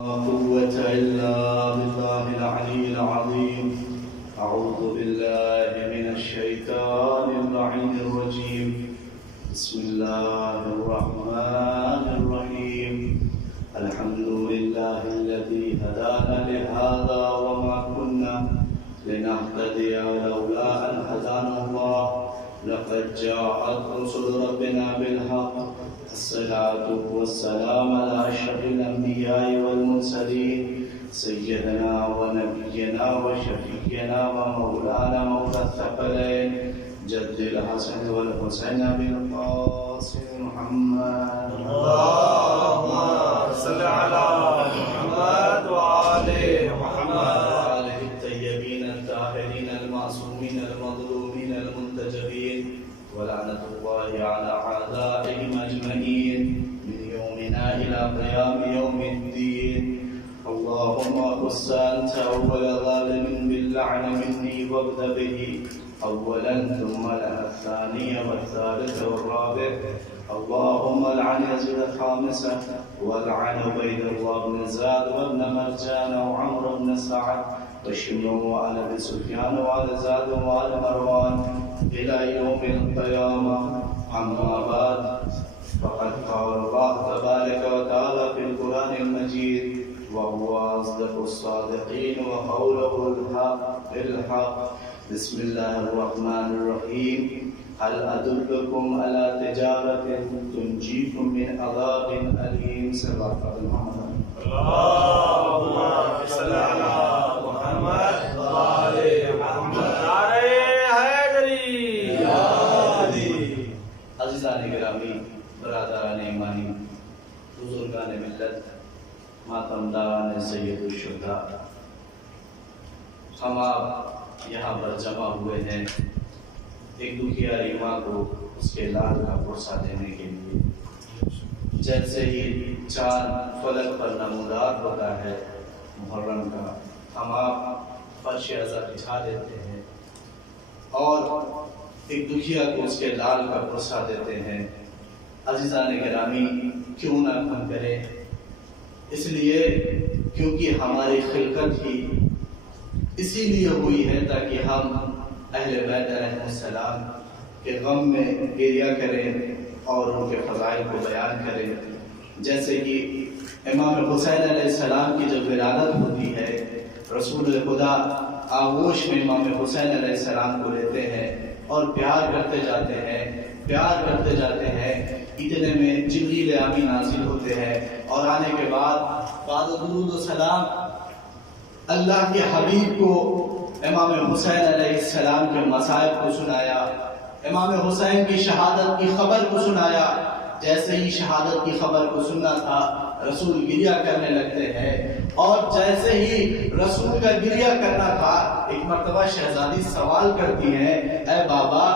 قوة إلا بالله العلي العظيم. أعوذ بالله من الشيطان اللعين الرجيم. بسم الله الرحمن الرحيم. الحمد لله الذي هدانا لهذا وما كنا لنهتدي لولا أن هدانا الله. لقد جاءت رسل ربنا بالحق. الصلاة والسلام على أشرف الأنبياء والمرسلين سيدنا ونبينا وشفيعنا ومولانا مولى الثقلين جد الحسن والحسين بالقاسم محمد. اللهم صل على محمد وآل محمد وآله الطيبين الطاهرين المعصومين المظلومين المنتجبين ولعنة الله على أعدائهم أجمعين من يومنا إلى قيام يوم الدين. اللهم خص أنت أول ظالم باللعن مني وابدأ به أولا ثم لنا الثاني والثالث والرابع. اللهم لعن يزيد الخامسة ولعن عبيد الله بن زاد وابن مرجان وعمرو بن سعد وشمر وآل أبي سفيان وآل زاد وآل مروان إلى يوم القيامة. أما بعد فقد قال الله تبارك وتعالى في القرآن المجيد وهو أصدق الصادقين وقوله الحق. بسم الله الرحمن الرحيم. هل أدلكم على تجارة تنجيكم من عذاب أليم. صلى محمد. اللهم صل على محمد وآل محمد. عزیزان گرامی، برادران ایمانی، بزرگان ملت، ماتمداران سید الشہداء، ہم آپ یہاں پر جمع ہوئے ہیں ایک دکھیاری ماں کو اس کے لال کا پرسہ دینے کے لیے. جیسے ہی چاند فلک پر نمودار ہوتا ہے محرم کا، ہم آپ فرش ازا بچھا دیتے ہیں اور ایک دکھیا کو اس کے لال کا پرسہ دیتے ہیں. عزیزان گرامی، کیوں نہ ہم کریں؟ اس لیے کیونکہ ہماری خلقت ہی اسی لیے ہوئی ہے تاکہ ہم اہل بیت علیہ السلام کے غم میں گریہ کریں اور ان کے فضائل کو بیان کریں. جیسے کہ امام حسین علیہ السلام کی جب ولادت ہوتی ہے، رسول خدا آغوش میں امام حسین علیہ السلام کو لیتے ہیں اور پیار کرتے جاتے ہیں. اتنے میں جبریل امی نازل ہوتے ہیں اور آنے کے بعد درود و سلام اللہ کے حبیب کو امام حسین علیہ السلام کے مصائب کو سنایا، امام حسین کی شہادت کی خبر کو سنایا. جیسے ہی شہادت کی خبر کو سننا تھا، رسول گریہ کرنے لگتے ہیں اور جیسے ہی رسول کا گریہ کرنا تھا، ایک مرتبہ شہزادی سوال کرتی ہیں، اے بابا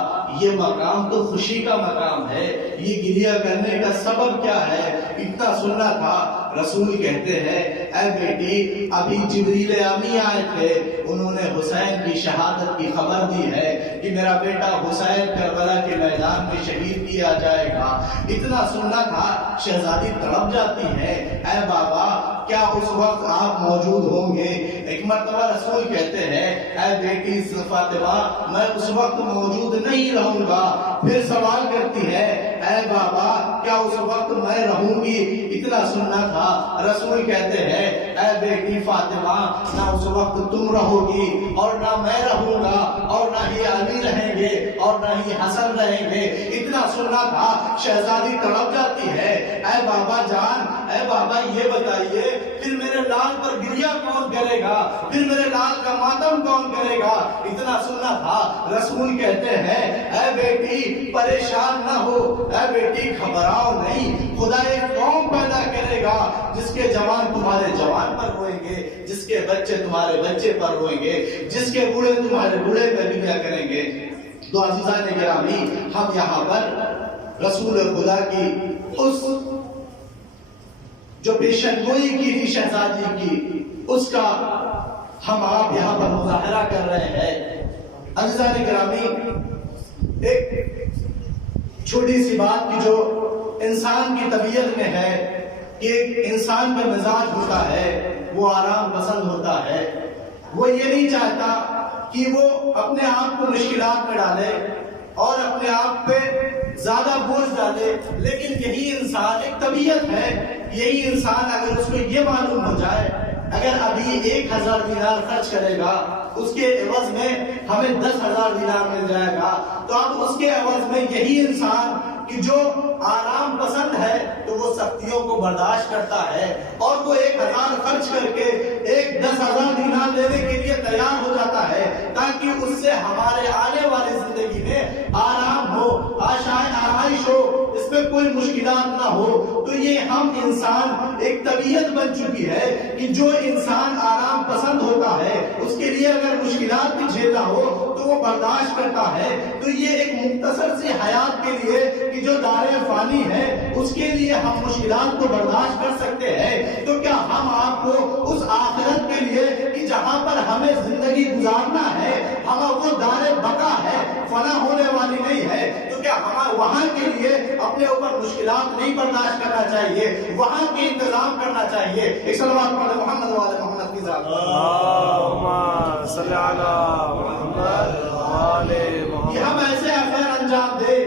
یہ مقام تو خوشی کا مقام ہے، یہ گریہ کرنے کا سبب کیا ہے؟ اتنا سننا تھا. رسول کہتے ہیں، اے بیٹی ابھی جبریل امی آئے تھے، انہوں نے حسین کی شہادت کی خبر دی ہے کہ میرا بیٹا حسین کربلا کے میدان میں شہید کیا جائے گا. اتنا سننا تھا. شہزادی تڑپ جاتی ہے، اے بابا کیا اس وقت آپ موجود ہوں گے؟ ایک مرتبہ رسول کہتے ہیں، اے بیٹی فاطمہ میں اس وقت موجود نہیں رہوں گا. پھر سوال کرتی ہے، اے بابا کیا اس وقت میں رہوں گی؟ اتنا سننا تھا. رسول کہتے ہیں، اے بیٹی فاطمہ نہ اس وقت تم رہو گی اور نہ میں رہوں گا اور نہ ہی علی رہیں گے اور نہ ہی حسن رہیں گے. اتنا سننا تھا. شہزادی تڑپ جاتی ہے، اے بابا جان، اے بابا یہ بتائیے پھر میرے لال پر گریہ کون کرے گا؟ پھر میرے لال کا ماتم کون کرے گا؟ اتنا سننا تھا. رسول کہتے ہیں، اے بیٹی پریشان نہ ہو، اے بیٹی گھبراؤ نہیں، خدا ایک قوم پیدا کرے گا جس کے جوان تمہارے جوان پر روئیں گے، جس کے بچے تمہارے بچے پر روئیں گے، جس کے بوڑھے تمہارے بوڑھے پر گریہ کریں گے. تو عزیزان گرامی، ہم یہاں پر رسول خدا کی اس جو پیشن گوئی کی تھی شہزادی کی، اس کا ہم آپ یہاں پر مظاہرہ کر رہے ہیں. عزیزان گرامی، ایک چھوٹی سی بات کی جو انسان کی طبیعت میں ہے کہ انسان کا مزاج ہوتا ہے وہ آرام پسند ہوتا ہے، وہ یہ نہیں چاہتا کہ وہ اپنے آپ کو مشکلات میں ڈالے اور اپنے آپ پہ زیادہ بوجھ ڈالے، لیکن یہی انسان ایک طبیعت ہے، یہی انسان اگر اس کو یہ معلوم ہو جائے اگر ابھی 1000 دینار خرچ کرے گا اس کے عوض میں ہمیں 10,000 دینار مل جائے گا، تو اب اس کے عوض میں یہی انسان کہ جو آرام پسند ہے تو وہ سختیوں کو برداشت کرتا ہے اور وہ 1000 خرچ کر کے 10,000 دینار لینے کے لیے تیار ہو جاتا ہے تاکہ اس سے ہمارے آنے والی زندگی میں آرام ہو، آرائش ہو، اس میں کوئی مشکلات نہ ہو۔ تو یہ ہم انسان ایک طبیعت بن چکی ہے کہ جو انسان آرام پسند ہوتا ہے اس کے لیے اگر مشکلات بھی جھیلنا ہو تو وہ برداشت کرتا ہے۔ تو یہ ایک مختصر سی حیات کے لیے کہ جو دار فانی ہے اس کے لیے ہم مشکلات کو برداشت کر سکتے ہیں، تو کیا ہم آپ کو اس آخرت کے لیے کہ جہاں پر ہمیں زندگی گزارنا ہے، ہم وہ دار بقا ہے، فنا ہونے والی نہیں ہے، تو کیا ہمیں وہاں کے لیے اپنے اوپر مشکلات نہیں برداشت کرنا چاہیے، وہاں کے انتظام کرنا چاہیے؟ ایک صلوات پڑھیں محمد وعلی محمد کی ذات۔ اللہم صلی علی محمد وعلی محمد۔ کہ ہم ایسے افعال انجام دے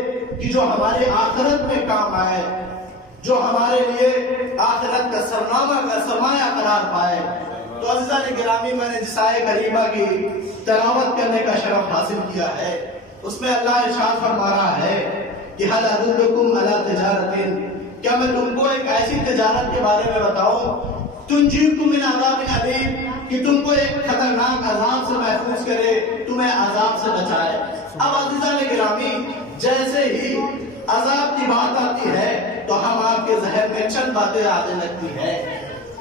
کہ جو ہمارے آخرت میں کام آئے، جو ہمارے لیے آخرت کا سرنامہ کا سرمایہ قرار پائے۔ تو عزیزان گرامی، میں نے جس آیت کریمہ کی تلاوت کرنے کا شرف حاصل کیا ہے اس میں اللہ ارشاد فرما رہا ہے کہ هل ادلکم علی تجارت، کیا میں تم کو ایک ایسی تجارت کے بارے میں بتاؤں تنجیکم من عذاب علیم، کہ تم کو ایک خطرناک عذاب سے محفوظ کرے، تمہیں عذاب سے بچائے۔ اب عزیزان گرامی، جیسے ہی عذاب کی بات آتی ہے تو ہم آپ کے ذہن میں چند باتیں آنے لگتی ہے۔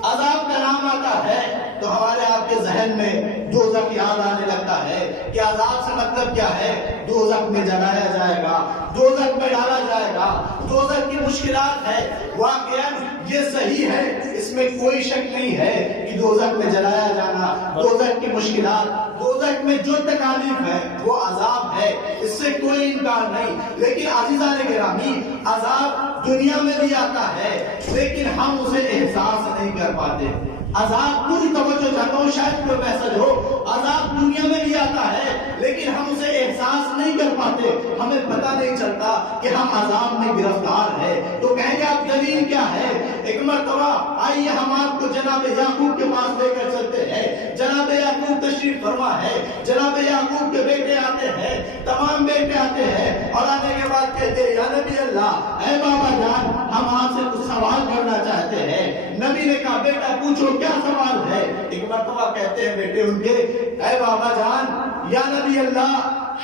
عذاب کا نام آتا ہے تو ہمارے آپ کے ذہن میں دوزخ یاد آنے لگتا ہے کہ عذاب سے مطلب کیا ہے؟ دوزخ میں جلایا جائے گا، دوزخ میں ڈالا جائے گا، دوزخ کی مشکلات ہے۔ واقعاً یہ صحیح ہے، اس میں کوئی شک نہیں ہے کہ دوزخ میں جلایا جانا، دوزخ کی مشکلات، دوزخ میں جو تکالیف ہے وہ عذاب ہے، اس سے کوئی انکار نہیں۔ لیکن عزیزان گرامی، عذاب دنیا میں بھی آتا ہے لیکن ہم اسے احساس نہیں کر پاتے۔ عذاب، پوری توجہ چاہتا ہوں، شاید کوئی میسج ہو، عذاب دنیا میں بھی آتا ہے لیکن ہم اسے احساس نہیں کر پاتے، ہمیں پتہ نہیں چلتا کہ ہم عذاب میں گرفتار ہیں۔ تو کہیں گے آپ دلیل کیا ہے؟ ایک مرتبہ آئیے ہم آپ کو جناب یعقوب کے پاس لے کر چلتے ہیں۔ جناب یعقوب تشریف فرما ہے، جناب یعقوب کے بیٹے آتے ہیں، تمام بیٹے آتے ہیں اور آنے کے بعد کہتے ہیں یا نبی اللہ، اے بابا جان، ہم آپ سے کچھ سوال کرنا چاہتے ہیں۔ نبی نے کہا بیٹا پوچھو کیا سوال ہے؟ ایک مرتبہ کہتے ہیں بیٹے ان کے، اے بابا جان یا نبی اللہ،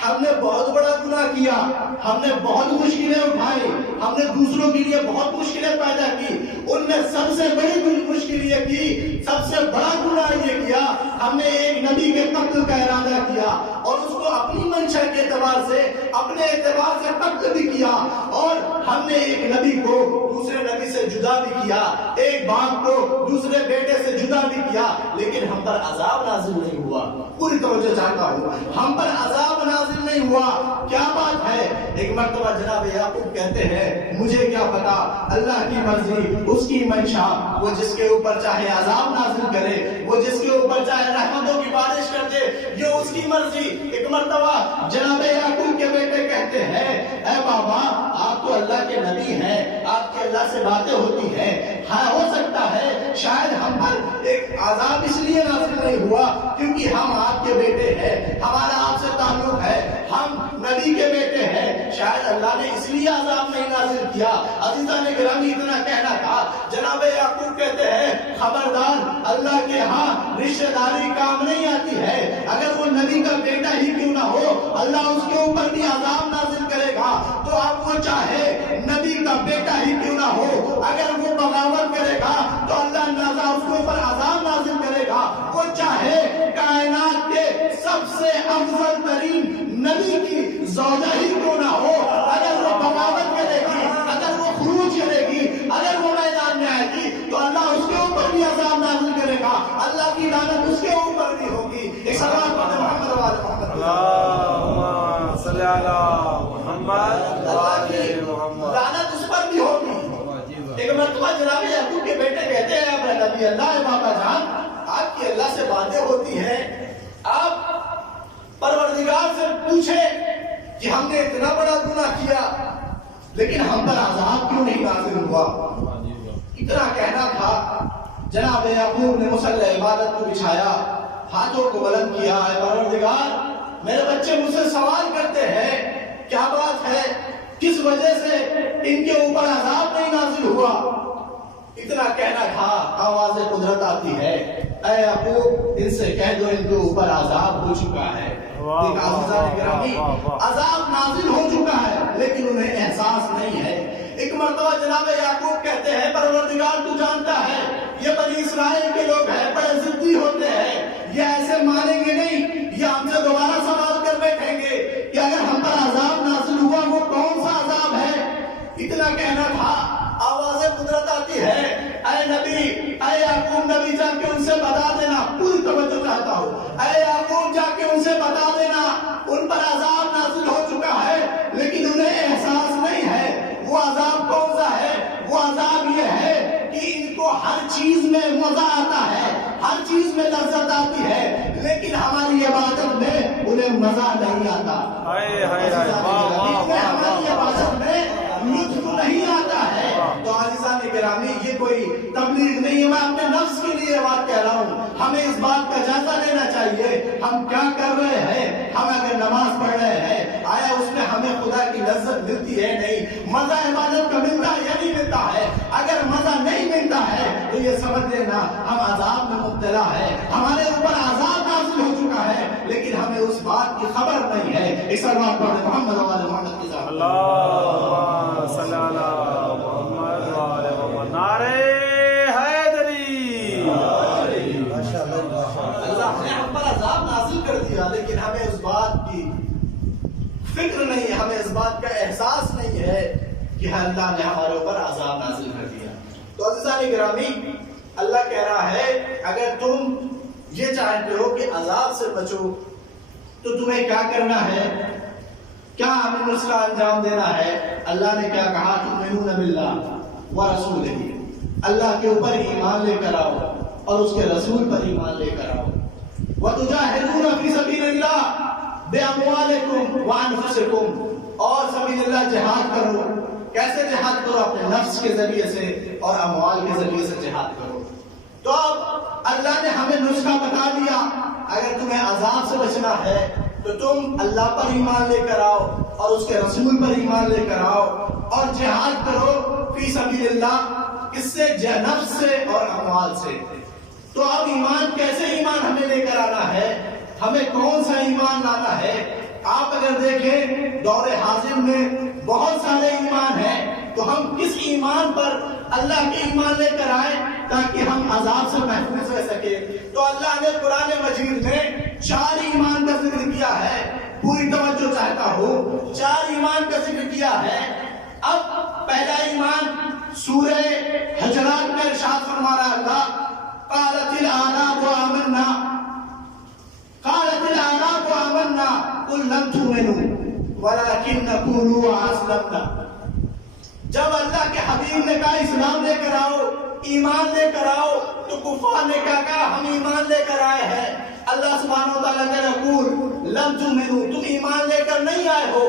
ہم نے بہت بڑا گناہ کیا، ہم نے بہت مشکلیں اٹھائی، ہم نے دوسروں کے لیے بہت مشکلیں پیدا کی، ان میں سب سے بڑی مشکل یہ کی، سب سے بڑا گناہ یہ کیا، ہم نے ایک نبی کے قتل کا ارادہ کیا اور اس کو اپنی منشا کے اعتبار سے، اپنے اعتبار سے قتل بھی کیا، اور ہم نے ایک نبی کو دوسرے نبی سے جدا بھی کیا، ایک باپ کو دوسرے بیٹے سے جدا بھی کیا، لیکن ہم پر عذاب نازل نہیں ہوا۔ پوری توجہ چاہتا ہوں، ہم پر عذاب نازل نہیں ہوا، کیا بات ہے؟ ایک مرتبہ جناب یعقوب کہتے ہیں مجھے کیا پتا، اللہ کی مرضی، اس کی منشا، وہ جس کے اوپر چاہے عذاب نازل کرے، وہ جس کے اوپر چاہے رحمتوں کی بارش کر دے، یہ اس کی مرضی۔ ایک مرتبہ جناب یعقوب کے بیٹے کہتے ہیں اے بابا، آپ تو اللہ کے نبی ہیں، آپ کی اللہ سے باتیں ہوتی ہیں، ہاں ہو سکتا ہے شاید ہم پر ایک عذاب اس لیے نازل نہیں ہوا کیونکہ ہم آپ کے بیٹے ہیں، ہمارا آپ سے تعلق ہے، ہم نبی کے بیٹے ہیں، شاید اللہ نے اس لیے عذاب نہیں نازل کیا۔ عزیزان گرامی، اتنا کہنا تھا۔ جناب یعقوب کہتے ہیں خبردار، اللہ کے ہاں رشتہ داری کام نہیں آتی ہے، اگر وہ نبی کا بیٹا ہی کیوں نہ ہو اللہ اس کے اوپر بھی عذاب نازل کرے گا، تو اب وہ چاہے نبی کا بیٹا ہی کیوں نہ ہو، اگر وہ بغاوت کرے گا تو اللہ اس کے اوپر عذاب نازل کرے گا، وہ چاہے کائنات کے سب سے افضل ترین نبی کی زوجہ ہی کیوں نہ ہو، اگر وہ بغاوت کرے گی، اگر وہ خروج کرے گی، اگر وہ میدان میں آئے گی تو اللہ اس کے اوپر بھی عذاب نازل کرے گا، اللہ کی لعنت اس کے اوپر بھی ہوگی۔ ایک سلام پڑھیں محمد وعلی محمد۔ اللہم صلی علی محمد وعلی محمد۔ لعنت اس پر بھی ہوگی۔ ایک مرتبہ جناب یعقوب کے نبی اللہ ہے بابا جان، آپ کی اللہ سے باتیں ہوتی ہیں، آپ پروردگار سے پوچھیں کہ ہم نے اتنا بڑا گناہ کیا لیکن ہم پر عذاب کیوں نہیں نازل ہوا؟ اتنا کہنا تھا۔ جناب یعقوب نے مصلی عبادت کو بچھایا، ہاتھوں کو بلند کیا، ہے پروردگار میرے بچے مجھ سے سوال کرتے ہیں کیا بات ہے، کس وجہ سے ان کے اوپر عذاب نہیں نازل ہوا؟ اتنا کہنا تھا، آواز قدرت آتی ہے، اے یعقوب ان سے کہہ دو ان کے اوپر عذاب ہو چکا ہے۔ عذاب نازل ہو چکا ہے لیکن انہیں احساس نہیں ہے۔ ایک مرتبہ جناب یعقوب کہتے ہیں پروردگار تو جانتا ہے یہ بنی اسرائیل کے لوگ ہیں، بڑے ضدی ہوتے ہیں، یہ ایسے مانیں گے نہیں، یہ ہم سے دوبارہ سوال کر بیٹھیں گے کہ اگر ہم پر عذاب نازل ہوا وہ کون سا عذاب ہے؟ اتنا کہنا تھا، آواز قدرت آتی ہے، اے نبی، اے یعقوب نبی جا کے ان سے بتا دینا، پوری توجہ چاہتا ہوں، اے یعقوب جا کے ان سے بتا دینا ان پر عذاب نازل ہو چکا ہے لیکن انہیں احساس نہیں ہے۔ وہ عذاب کون سا ہے؟ وہ عذاب یہ ہے کہ ان کو ہر چیز میں مزہ آتا ہے، ہر چیز میں لذت آتی ہے لیکن ہماری عبادت میں انہیں مزہ نہیں آتا۔ ہماری عبادت میں لطف نہیں آتا ہے۔ تو عزیزان گرامی یہ کوئی تبلیغ نہیں ہے، میں اپنے نفس کے لیے بات کہہ رہا ہوں۔ ہمیں اس بات کا جائزہ لینا چاہیے ہم کیا کر رہے ہیں۔ ہم اگر نماز پڑھ رہے ہیں آیا اس میں ہمیں خدا کی لذت ملتی ہے؟ نہیں۔ مزہ عبادت کا ملتا ہے یا نہیں ملتا ہے؟ اگر مزہ نہیں ملتا ہے تو یہ سمجھ لینا ہم عذاب میں مبتلا ہے، ہمارے اوپر عذاب نازل ہو چکا ہے لیکن ہمیں اس بات کی خبر نہیں ہے۔ اس بات پر محمد محمد کی ذات اللہم صلی علی محمد و آل محمد۔ نعرہ حیدری۔ اللہ نے ہم پر عذاب نازل کر دیا لیکن ہمیں اس بات کی فکر نہیں ہے، ہمیں اس بات کا احساس نہیں ہے کہ اللہ نے ہمارے اوپر عذاب نازل کر دیا۔ تو عزیزان گرامی اللہ کہہ رہا ہے اگر تم یہ چاہتے ہو کہ عذاب سے بچو تو تمہیں کیا کرنا ہے، کیا ہمیں اس کا انجام دینا ہے؟ اللہ نے کیا کہا، تؤمنون باللہ ورسولہ، اللہ کے اوپر ایمان لے کر آؤ اور اس کے رسول پر ایمان لے کر آؤ۔ وتجاہدون فی سبیل اللہ باموالکم وانفسکم، اور سبیل اللہ جہاد کرو۔ کیسے جہاد کرو؟ اپنے نفس کے ذریعے سے اور اموال کے ذریعے سے جہاد کرو۔ تو اب اللہ نے ہمیں نسخہ بتا دیا، اگر تمہیں عذاب سے بچنا ہے تو تم اللہ پر ایمان لے کر آؤ اور اس کے رسول پر ایمان لے کر آؤ اور جہاد کرو فی سبیل اللہ، کس سے؟ نفس سے اور اموال سے۔ تو اب ایمان کیسے ایمان ہمیں لے کر آنا ہے، ہمیں کون سا ایمان لانا ہے؟ آپ اگر دیکھیں دور حاضر میں بہت سارے ایمان ہیں، تو ہم کس ایمان پر اللہ کے ایمان لے کر آئیں تاکہ ہم عذاب سے محفوظ رہ سکیں؟ تو اللہ نے قرآن مجید میں 4 ایمان کا ذکر کیا ہے، پوری توجہ چاہتا ہوں، 4 ایمان کا ذکر کیا ہے۔ اب پہلا ایمان سورہ حجرات میں ارشاد فرما رہا اللہ، قالت الاعراب آمنا، قالت الاعراب آمنا قل لم تؤمنوا ولكن قولوا اسلمنا۔ جب اللہ کے حبیب نے کہا اسلام لے کر آؤ، ایمان لے کر آؤ، تو کفار نے کیا کہا؟ ہم ایمان لے کر آئے ہیں۔ اللہ سبحانہ و تعالیٰ نے قول لم تؤمنوا، تم ایمان لے کر نہیں آئے ہو،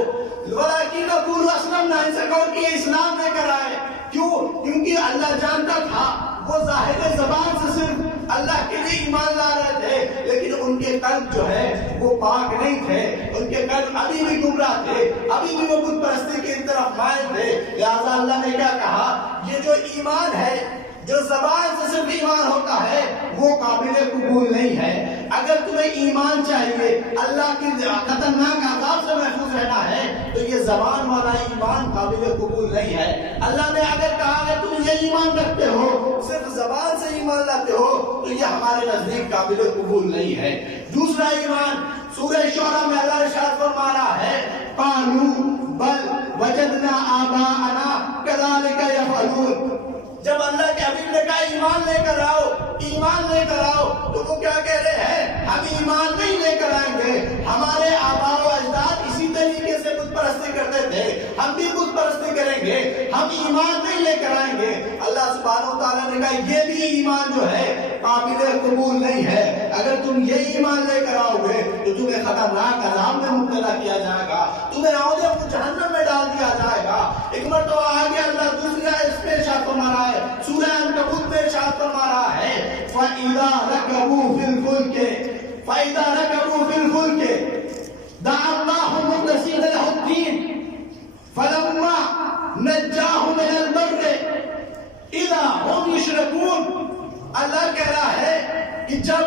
ولكن قولوا اسلمنا، ان سے کہو کہ اسلام لے کر آئے۔ کیوں؟ کیونکہ اللہ جانتا تھا وہ ظاہر زبان سے صرف اللہ کے لیے ایمان لا رہے تھے لیکن ان کے قلب جو ہے وہ پاک نہیں تھے، ان کے قلب ابھی بھی گمراہ تھے، ابھی بھی وہ بت پرستی کی طرف مائل تھے۔ لہٰذا اللہ نے کیا کہا، یہ جو ایمان ہے جو زبان سے صرف ایمان ہوتا ہے وہ قابل قبول نہیں ہے۔ اگر تمہیں ایمان چاہیے، اللہ کی خطرناک عذاب سے محفوظ رہنا ہے، تو یہ زبان والا ایمان قابل قبول نہیں ہے۔ اللہ نے اگر کہا اگر تم یہ ایمان رکھتے ہو، صرف زبان سے ایمان لاتے ہو، تو یہ ہمارے نزدیک قابل قبول نہیں ہے۔ دوسرا ایمان سورہ شعراء میں اللہ ارشاد فرما رہا ہے، قالوا بل وجدنا آباءنا كذلك يفعلون۔ جب اللہ کے حبیب نے کہا ایمان لے کر آؤ، ایمان لے کر آؤ، تو وہ کیا کہہ رہے ہیں؟ ہم ایمان نہیں لے کر آئیں گے، ہمارے آباء و اجداد اسی طریقے سے بت پرستی کرتے تھے، ہم بھی بت پرستی کریں گے، ہم ایمان نہیں لے کر آئیں گے۔ اللہ سبحانہ و تعالیٰ نے کہا یہ بھی ایمان جو ہے قابل قبول نہیں ہے۔ اگر تم یہ ایمان لے کر آؤ گے تو تمہیں خطرناک عذاب میں مبتلا کیا جائے گا، تمہیں عہدے کو جہنم میں ڈال دیا جائے گا۔ ایک مرتبہ آگے اللہ دوسری آیت میں ارشاد فرما رہا ہے، سورہ عنکبوت میں ارشاد فرما رہا ہے فَإِذَا رَكَبُوا فِي الْفُلْكِ فَإِذَا رَكَبُوا فِي الْفُلْكِ دَعَا اللَّهُ مُخْلِصِينَ لَهُ الدِّينَ فَلَمَّا نَجَّاهُمْ إِلَى الْبَرِّ إِذَا هُمْ يُشْرِكُونَ۔ اللہ کہہ رہا ہے کہ جب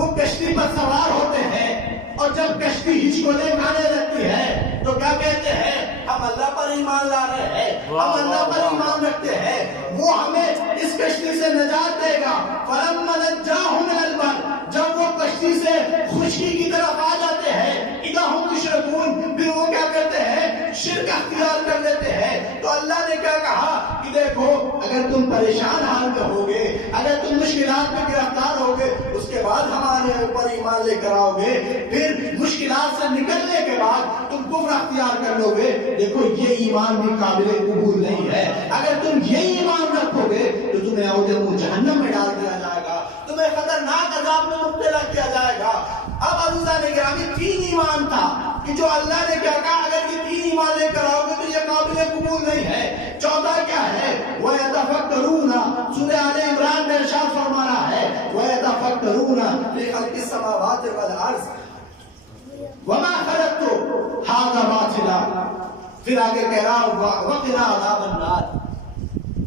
وہ کشتی پر سوار ہوتے ہیں اور جب کشتی ہچکولے کھانے لگتی ہے تو کیا کہتے ہیں؟ ہم اللہ پر ایمان لا رہے ہیں، ہم اللہ پر ایمان رکھتے ہیں، وہ ہمیں اس کشتی سے نجات دے گا۔ فَلَمَّا نَجَّاهُمْ إِلَى الْبَرِّ، جب وہ کشتی سے خشکی کی طرف آ جاتے ہیں اِذَا هُمْ يُشْرِكُونَ، پھر وہ کیا کرتے ہیں؟ شرک اختیار کر لیتے ہیں۔ تو اللہ نے کیا کہا کہ دیکھو اگر تم پریشان حال میں ہوگے، اگر تم مشکلات میں گرفتار ہوگے، اس کے بعد ہمارے اوپر ایمان لے کر آؤ گے، پھر مشکلات سے نکلنے کے بعد تم کفر اختیار کر لو گے، دیکھو یہ ایمان بھی قابل قبول نہیں ہے۔ اگر تم یہ ایمان رکھو گے تو تمہیں عہدے کو جہنم میں ڈال دیا جائے گا، تمہیں خطرناک عذاب میں مبتلا کیا جائے گا۔ اب عزیزان گرامی تین ایمان تھا کہ جو اللہ نے کیا کہا اگر یہ تین ایمان لے کر آؤ گے تو یہ قابل قبول نہیں ہے۔ چوتھا کیا ہے؟ وَيَتَفَكَّرُونَ، سورہ آل عمران میں ارشاد فرما رہا ہے وَيَتَفَكَّرُونَ فِي خَلْقِ السَّمَاوَاتِ وَالْأَرْضِ وَمَا خَلَقْتُ هَذَا بَاطِلًا، پھر آگے کہہ رہا وَقِنَا عَذَابَ النَّارِ۔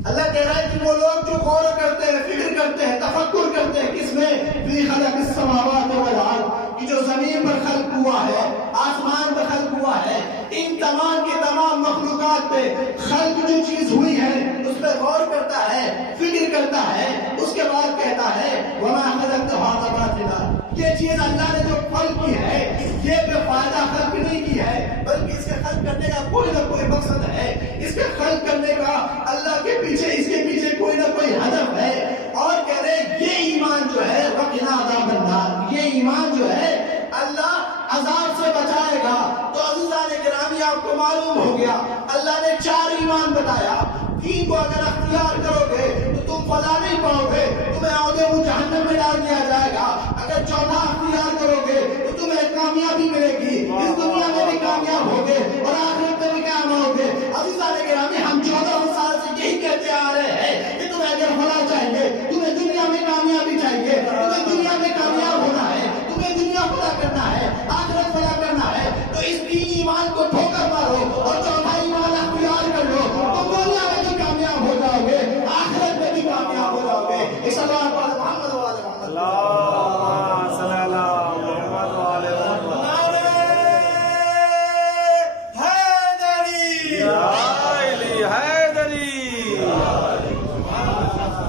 اللہ کہہ رہا ہے کہ وہ لوگ جو غور کرتے ہیں، فکر کرتے ہیں، تفکر کرتے ہیں کس میں؟ فی خلق السماوات والارض، کہ جو زمین پر خلق ہوا ہے، آسمان پر خلق ہوا ہے، ان تمام کے تمام مخلوقات پہ خلق جو چیز ہوئی ہے اس پہ غور کرتا ہے، فکر کرتا ہے، اس کے بعد کہتا ہے وما خلقت هذا باطلا، یہ چیز اللہ نے جو خلق کی ہے یہ بے فائدہ خلق نہیں کی ہے، بلکہ اس کے خلق کرنے کا کوئی نہ کوئی مقصد ہے، اس کے خلق کرنے کا اللہ کے پیچھے، اس کے پیچھے کوئی نہ کوئی ہدف ہے۔ اور کہہ رہے یہ ایمان جو ہے وقنا عذاب النار، یہ ایمان جو ہے اللہ عذاب سے بچائے گا۔ تو عزیزان گرامی آپ کو معلوم ہو گیا اللہ نے چار ایمان بتایا، تین کو اگر اختیار کرو گے تو تم فلاح نہیں پاؤ گے، تمہیں عہدے کو جہنم میں ڈال دیا جائے گا۔ اگر چوتھا اختیار کرو گے تو تمہیں کامیابی ملے گی، اس دنیا میں بھی کامیاب ہوگے اور آخرت میں بھی کامیاب ہوگے۔ عزیزان گرامی ہم 14 سال سے یہی کہتے آ رہے ہیں کہ تمہیں اگر فلاح چاہیے، تمہیں دنیا میں کامیابی چاہیے، تمہیں دنیا میں کامیاب ہونا ہے، تمہیں دنیا فلاح کرنا ہے، آخرت فلاح کرنا ہے، تو اس تین ایمان کو ٹھوکر مارو اور چوتھا ایمان اختیار کر لو، تو دنیا میں بھی کامیاب ہو جاؤ گے، آخرت میں بھی کامیاب ہو جاؤ گے۔ اس اللہ پر محمد و آل محمد، اللہم صلی علی محمد و آل محمد۔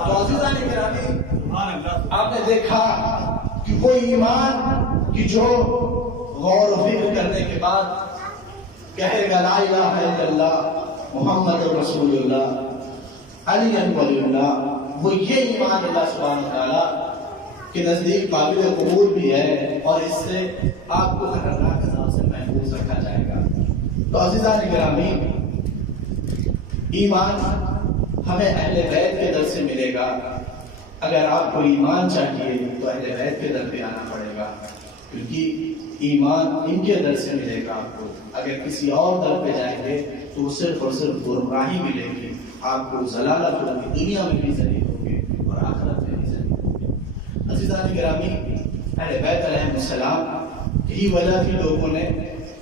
تو عزیزان گرامی آپ نے دیکھا کہ وہ ایمان کہ جو غور و فکر کرنے کے بعد کہے گا لا الہ الا اللہ محمد رسول اللہ علی ولی اللہ، وہ یہ ایمان اللہ سبحانہ وتعالیٰ کے نزدیک قابل قبول بھی ہے اور اس سے آپ کو خطرناک عذاب سے محفوظ رکھا جائے گا۔ تو عزیزان گرامی ایمان ہمیں اہل بیت کے در سے ملے گا۔ اگر آپ کو ایمان چاہیے تو اہل بیت کے در پہ آنا پڑے گا، کیونکہ ایمان ان کے در سے ملے گا آپ کو۔ اگر کسی اور در پہ جائیں گے تو صرف اور صرف گمراہی ملے گی، آپ کو ضلالت ہوگی، دنیا میں بھی ذلیل ہوگی اور آخرت میں بھی ذلیل ہوگی۔ عزیزان گرامی اہل بیت علیہ السلام یہی وجہ تھی لوگوں نے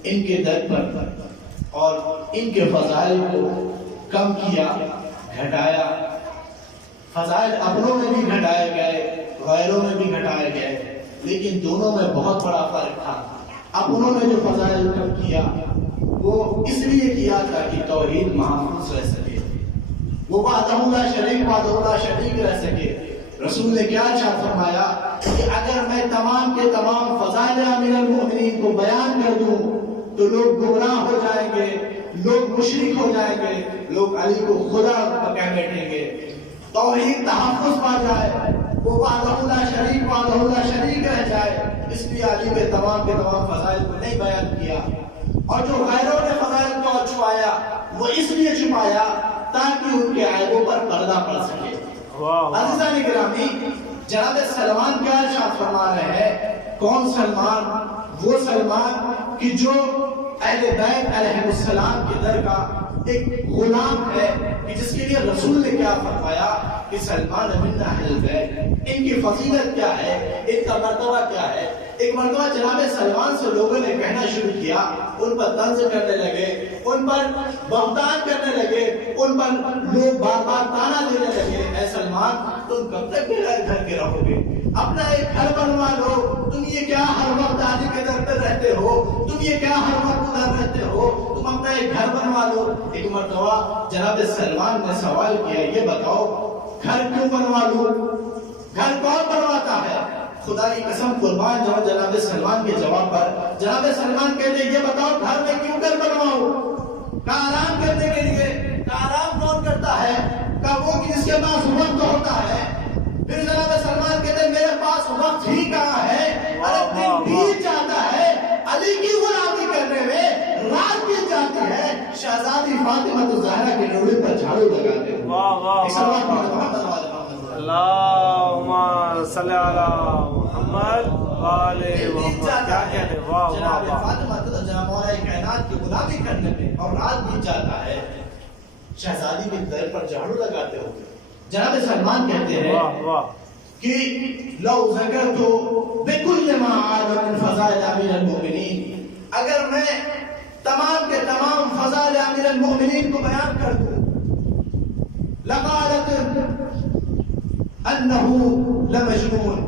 ان کے در پر اور ان کے فضائل کو کم کیا، گھٹایا۔ فضائل اپنوں میں بھی گھٹائے گئے، غیروں میں بھی گھٹائے گئے، لیکن دونوں میں بہت بڑا فرق تھا۔ اپنوں نے جو فضائل کم کیا وہ اس لیے کیا تھا کہ توحید محفوظ رہ سکے، وہ وحدہ لا شریک رہ سکے۔ رسول نے کیا ارشاد فرمایا کہ اگر میں تمام کے تمام فضائل امیر المؤمنین کو بیان کر دوں تو لوگ گمراہ ہو جائیں گے، لوگ مشرک ہو جائیں گے، لوگ علی کو خدا کہہ بیٹھیں گے، توحید تحفظ پا جائے، وہ وحدہ لا شریک رہ جائے۔ اس لیے علی کے تمام فضائل کو نہیں بیان کیا۔ اور جو غیروں نے فضائل کو چھپایا وہ اس لیے چھپایا تاکہ ان کے عیبوں پر پردہ پڑ سکے۔ عزیزان گرامی، جناب سلمان کیا ارشاد فرما رہے ہیں؟ کون سلمان؟ وہ سلمان کہ جو اہل بیت علیہ السلام کے در کا ایک غلام ہے، کہ جس کے لیے رسول نے کیا فرمایا کہ سلمان من اہل بیت، ان کی فضیلت کیا ہے، ان کا مرتبہ کیا ہے۔ ایک مرتبہ جناب سلمان سے لوگوں نے کہنا شروع کیا، ان پر طنز کرنے لگے، ان پر بہتان کرنے لگے، ان پر لوگ بار بار تانا دینے لگے، اے سلمان تم کب تک بغیر گھر کے رہو گے؟ اپنا ایک گھر بنوا لو، تم یہ کیا ہر وقت آدمی کے در پہ رہتے ہو، تم یہ کیا ہر وقت ادھر رہتے ہو، تم اپنا ایک گھر بنوا لو۔ ایک مرتبہ جناب سلمان نے سوال کیا، یہ بتاؤ گھر کیوں بنوا لوں؟ گھر کون بنواتا ہے؟ خدا کی قسم قربان جاؤ جناب سلمان کے جواب پر، جناب سلمان کہتے یہ بتاؤ گھر میں کیوں گھر بنواؤں؟ کہا آرام کرنے کے لیے۔ کہا آرام کون کرتا ہے؟ کہا وہ جس کے پاس وقت ہوتا ہے۔ پھر جناب سلمان کہتے میرے پاس وقت ہی کہاں ہے، ارے دن بیت جاتا ہے، علی کی غلامی کرنے میں رات بیت جاتی ہے، شہزادی فاطمہ الزہرا کے روڑے پر جھاڑو لگاتے ہیں۔ اللہم صلی علی محمد وآلہ محمد۔ کیا کہتے ہیں؟ واہ واہ واہ۔ فاطمہ جناب مولا کائنات کی غلامی کرنے میں اور رات بیت جاتا ہے، شہزادی کے در پر جھاڑو لگاتے ہو۔ جناب سلمان کہتے ہیں کہ لو ذکرت بكل ما عاد من فضائل امیر المؤمنین، اگر میں تمام کے تمام فضائل امیر المؤمنین کو بیان کر دوں، لقالت انه لمجنون،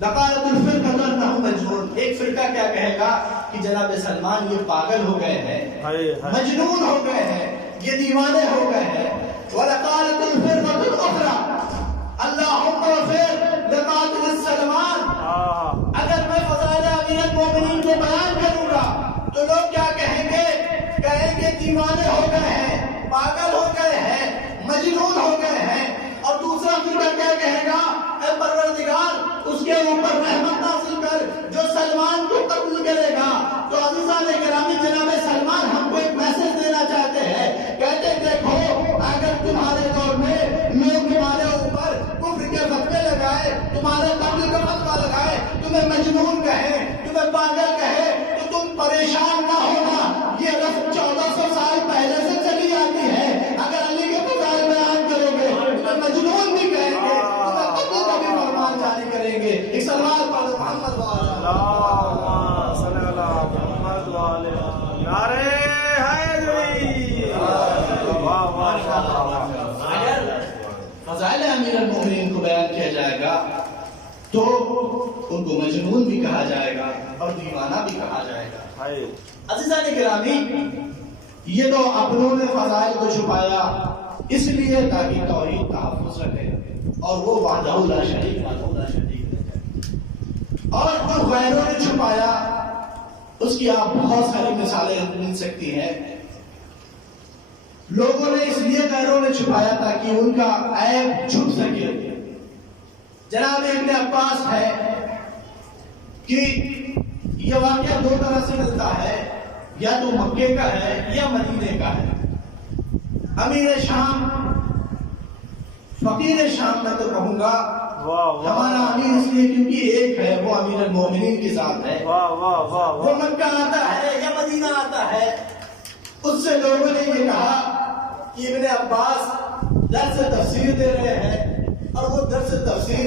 لقالت الفرقہ انه مجنون، ایک فرقہ کیا کہے گا کہ جناب سلمان یہ پاگل ہو گئے ہیں، مجنون ہو گئے ہیں، یہ دیوانے ہو گئے ہیں۔ وَلَقَالَتُ الْفِرْقَةُ الْأُخْرَى اللہم اغفر لقاتل سلمان، اگر میں فضائل امیر المومنین کو بیان کروں گا تو لوگ کیا کہیں گے؟ کہیں گے دیوانے ہو گئے ہیں، پاگل ہو گئے ہیں، مجنون ہو گئے ہیں۔ اور دوسرا فرقہ کیا کہے گا؟ اے پروردگار اس کے اوپر رحمت نازل کر جو سلمان کو قبول کرے گا۔ تو عزیزان گرامی جناب سلمان ہم کو ایک میسج دینا چاہتے ہیں، کہتے ہیں دیکھو اگر تمہارے دور میں لوگ تمہارے اوپر کفر کے فتوے لگائے، تمہارے قتل کا فتویٰ لگائے، تمہیں مجنون کہے، تمہیں پاگل کہے، تو تم پریشان نہ ہونا، یہ رسم 1400 سال پہلے سے چلی آتی ہے۔ اگر علی کے فضائل بیان کرو گے تمہیں مجنون بھی کہیں گے، تمہیں قتل کا بھی فرمان جاری کریں گے۔ ایک سلوات پڑھو محمد اللہم صلی علی محمد وآلہ محمد۔ نعرہ حیدری۔ اگر فضائل امیر المؤمنین کو بیان کیا جائے گا تو ان کو مجنون بھی کہا جائے گا اور دیوانہ بھی کہا جائے گا۔ عزیزان گرامی، یہ تو اپنوں نے فضائل کو چھپایا اس لیے تاکہ توحید تحفظ رکھے اور وہ وحدہ لا شریک رہے، اور جو غیروں نے چھپایا اس کی آپ بہت ساری مثالیں مل سکتی ہیں۔ لوگوں نے اس لیے غیروں نے چھپایا تاکہ ان کا عیب چھپ سکے۔ جناب ابن عباس ہے کہ یہ واقعہ دو طرح سے ملتا ہے، یا تو مکے کا ہے یا مدینے کا ہے۔ امیر شام، فقیر شام میں تو کہوں گا ہمارا امیر اس لیے کیونکہ ایک ہے، وہ امیر المومنین کی ذات ہے۔ وہ مکہ آتا ہے یا مدینہ آتا ہے، اس سے لوگوں نے یہ کہا کہ ابن عباس درس تفسیر دے رہے ہیں، اور وہ درس تفسیر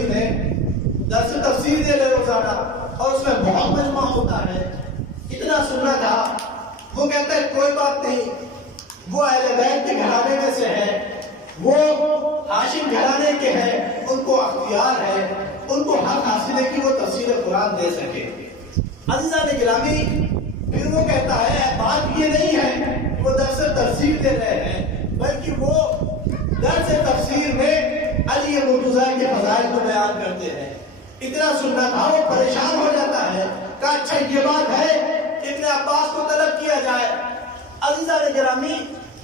دے رہے روزانہ، اور اس میں بہت مجمع ہوتا ہے، اتنا سننا تھا۔ وہ کہتا ہے کوئی بات نہیں، وہ اہل بیت کے گھرانے میں سے ہے، وہ ہاشم گھرانے کے ہیں، ان کو اختیار ہے، ان کو حق حاصل ہے کہ وہ تفسیر قرآن دے سکے۔ عزیزان گرامی، پھر وہ کہتا ہے بات یہ نہیں ہے کہ وہ درس تفسیر دے رہے ہیں، بلکہ وہ درس تفسیر میں علی مرتضیٰ کے فضائل کو بیان کرتے ہیں۔ اتنا سننا تھا، وہ پریشان ہو جاتا ہے، کہا اچھا یہ بات ہے، ابن عباس کو طلب کیا جائے۔ عزیزان گرامی،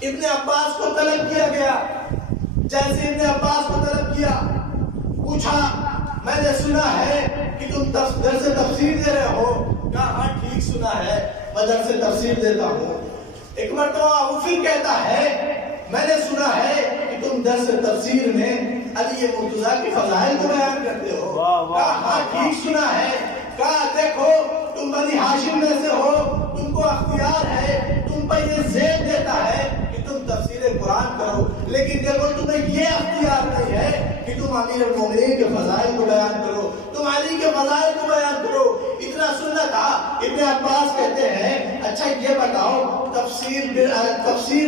ابن عباس کو طلب کیا گیا۔ جیسے ابن عباس کو طلب کیا، پوچھا میں نے سنا ہے کہ تم درس تفسیر دے رہے ہو، کہا ہاں ٹھیک سنا ہے، میں درس تفسیر دیتا ہوں. ایک مرتبہ وہ پھر کہتا ہے میں نے سنا ہے کہ تم درس تفسیر میں علی مرتضیٰ کی فضائل کو بیان کرتے ہو. کہا ہاں ٹھیک سنا ہے. کہا دیکھو تم بنی ہاشم میں سے ہو, تم کو اختیار ہے, تم پر یہ زید دیتا ہے کہ تم تفسیر قرآن کرو, لیکن دیکھو تمہیں یہ اختیار نہیں ہے کہ تم امیر المومنین کے فضائل کو بیان کرو, تم علی کے فضائل کو بیان کرو. اتنا سننا تھا. ابن عباس کہتے ہیں اچھا یہ بتاؤ تفسیر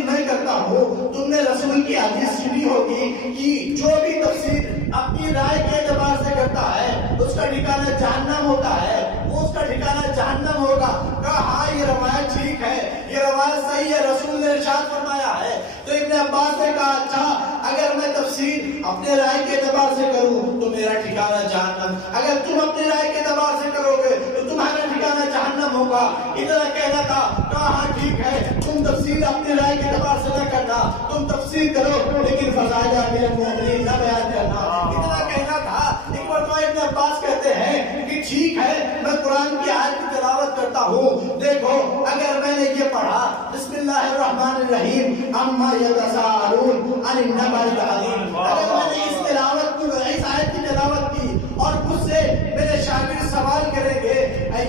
نہیں کرتا ہوں, تم نے رسول کی حدیث سنی ہوگی کہ جو بھی تفسیر اپنی رائے کے اعتبار سے کرتا ہے اس کا ٹھکانہ جہنم ہوتا ہے, وہ اس کا ٹھکانہ جہنم ہوگا. کہا ہاں یہ روایت ٹھیک ہے, یہ روایت صحیح ہے, رسول نے ارشاد فرمایا ہے. تو ابن عباس نے کہا اچھا اگر میں تفسیر اپنے رائے کے اعتبار سے کروں تو میرا ٹھکانہ جہنم, اگر تم اپنی رائے کے اعتبار سے کرو گے تو تمہارا ٹھکانہ جہنم ہوگا. اتنا کہنا تھا. کہا ہاں ٹھیک ہے, تم تفسیر اپنی رائے کے اعتبار سے نہ کرنا, تم تفسیر کرو لیکن فضائل امیر المومنین نہ بیان کرنا. اتنا کہنا تھا. ایک مرتبہ ابن عباس کہتے ہیں کہ ٹھیک ہے میں قرآن کی آیت کی تلاوت کرتا ہوں, دیکھو اگر میں نے یہ پڑھا بسم اللہ الرحمن الرحیم عما یتساءلون عن النبأ العظیم, اگر میں نے اس آیت کی تلاوت کی اور مجھ سے میرے شاگرد سوال کریں گے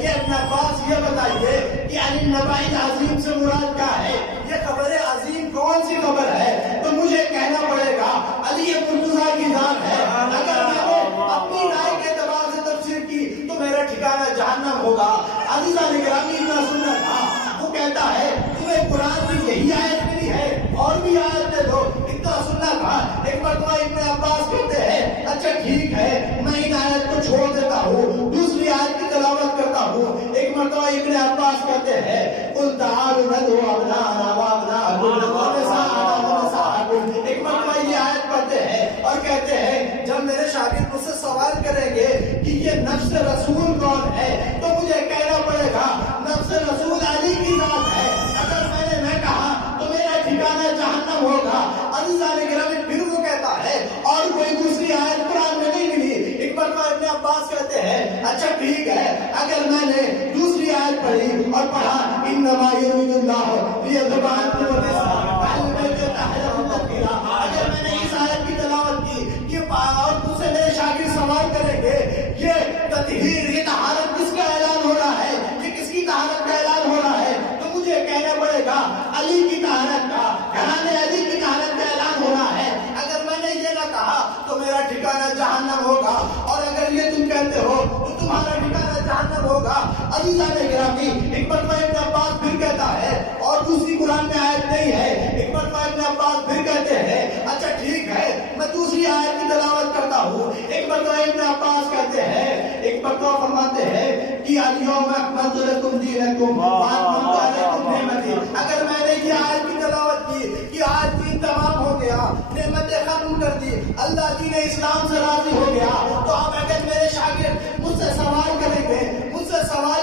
یہ ابن عباس یہ بتائیے کہ عن النبأ العظیم سے مراد کیا ہے, یہ خبر عظیم کون سی خبر ہے, تو مجھے کہنا پڑے گا علی مرتضیٰ کی ذات ہے. اگر میں نے اپنی رائے کے اعتبار سے تفسیر کی تو میرا ٹھکانہ جہنم ہوگا. عزیزان گرامی اتنا سننا تھا. وہ کہتا ہے تمہیں قرآن کی یہی آیت ملی ہے اور بھی آیت دے دو. اتنا سننا تھا. ایک مرتبہ ابن عباس کہتے ہیں اچھا ٹھیک ہے میں ان آیت کو چھوڑ دیتا ہوں, دوسری آیت کی تلاوت کرتا ہوں. ایک مرتبہ ابن عباس کہتے ہیں قل تعالوا ندعو ابناءنا وابناءکم ونساءنا ونساءکم. ایک مرتبہ یہ آیت پڑھتے ہیں اور کہتے ہیں جب میرے شاگرد مجھ سے سوال کریں گے کہ یہ نفس رسول کون ہے تو مجھے کہنا پڑے گا نفس رسول علی کی ذات ہے. اگر میں نے نہ کہا تو میرا ٹھکانہ جہنم ہوگا. عزیزان گرامی پھر وہ کہتا ہے اور کوئی دوسری آیت قرآن میں نہیں ملی. ایک مرتبہ ابن عباس کہتے ہیں اچھا ٹھیک ہے اگر میں نے دوسری آیت پڑھی اور پڑھا انما یرید اللہ لیذھب عنکم الرجس واہل بیت طاہرین تطہیرا, اگر میں نے اس آیت کی تلاوت کی کہ اور مجھ سے میرے شاگرد سوال کریں گے یہ تطہیر یہ طہارت کس کا اعلان ہو رہا ہے, یہ کس کی طہارت کا اعلان ہو رہا ہے, تو مجھے کہنا پڑے گا علی کی طہارت کا, گھرانے علی کی طہارت کا اعلان ہو رہا ہے. اگر میں نے یہ نہ کہا تو میرا ٹھکانہ جہنم ہوگا, اور اگر یہ تم کہتے ہو تو تمہارا ٹھکانہ جہنم ہوگا. عزیزان گرامی ایک مرتبہ ابن عباس پھر کہتا ہے اور دوسری قرآن میں آیت نہیں ہے. ایک مرتبہ ابن عباس پھر کہتے ہیں اچھا ٹھیک ہے میں دوسری آیت کی تلاوت کرتا ہوں. ایک مرتبہ ابن عباس کہتے ہیں, ایک مرتبہ فرماتے ہیں کہ الیوم اکملت لکم دینکم واتممت علیکم نعمتی. اگر میں نے یہ آیت کی تلاوت کی کہ آج دین تمام ہو گیا, نعمتیں ختم کر دی, اللہ دین اسلام سے راضی ہو گیا, تو اب اگر میرے شاگرد مجھ سے سوال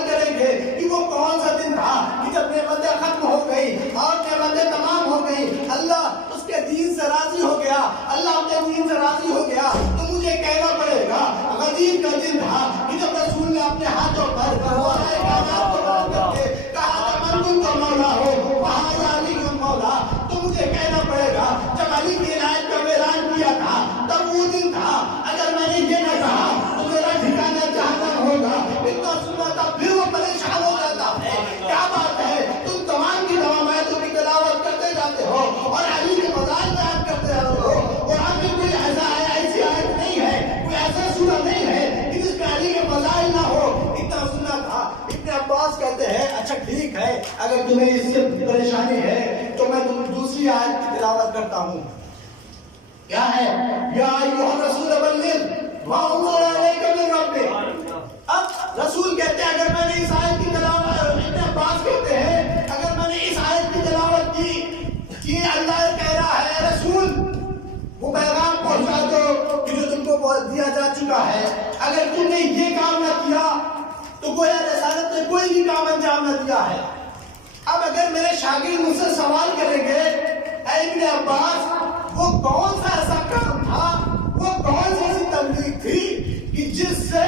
کریں گے کہ وہ کون سا دن تھا کہ جب نعمتیں ختم ہو گئی اور نعمتیں تمام ہو گئی, اللہ اس کے دین سے راضی ہو گیا, اللہ اپنے دین سے راضی ہو گیا, تو مجھے کہنا پڑے گا غدیر کا دن تھا کہ جب رسول نے اپنے ہاتھوں پر کائنات کو بلند کر کے کہا کہ من کا مولا ہو وہاں علی کا مولا, تو مجھے کہنا پڑے گا جب علی کی عنایت کا اعلان کیا تھا تب وہ دن تھا. اگر میں نے یہ نہ کہا تو میرا ٹھکانہ جہنم ہوگا. اتنا سننا تھا. پھر وہ پریشان ہو جاتا ہے, کیا بات ہے تم تمام کی تمام آیتوں کی تلاوت کرتے جاتے ہو اور علی کے فضائل بیان کرتے جاتے ہو, قرآن میں کوئی ایسی آیت نہیں ہے, کوئی ایسا سورہ نہیں ہے کہ جس میں علی کے فضائل نہ ہو. اتنا سننا تھا. ابن عباس کہتے ہیں اچھا ٹھیک ہے اگر تمہیں اس سے پریشانی ہے تو میں دوسری آیت کی تلاوت کرتا ہوں. کیا ہے یا ایھا الرسول بلغ ما انزل الیک من ربک. اب رسول کہتے ہیں اگر میں نے اس آیت کی تلاوت, ابن عباس کہتے ہیں اگر میں نے اس آیت کی تلاوت کی کہ اللہ کہہ رہا ہے رسول وہ پیغام پہنچا دو کہ جو تم کو دیا جا چکا ہے, اگر تم نے یہ کام نہ کیا تو گویا رسالت نے کوئی بھی کام انجام نہ دیا ہے. اب اگر میرے شاگرد مجھ سے سوال کریں گے اے ابن عباس وہ کون سا ایسا کام تھا, وہ کون سی ایسی تبلیغ تھی کہ جس سے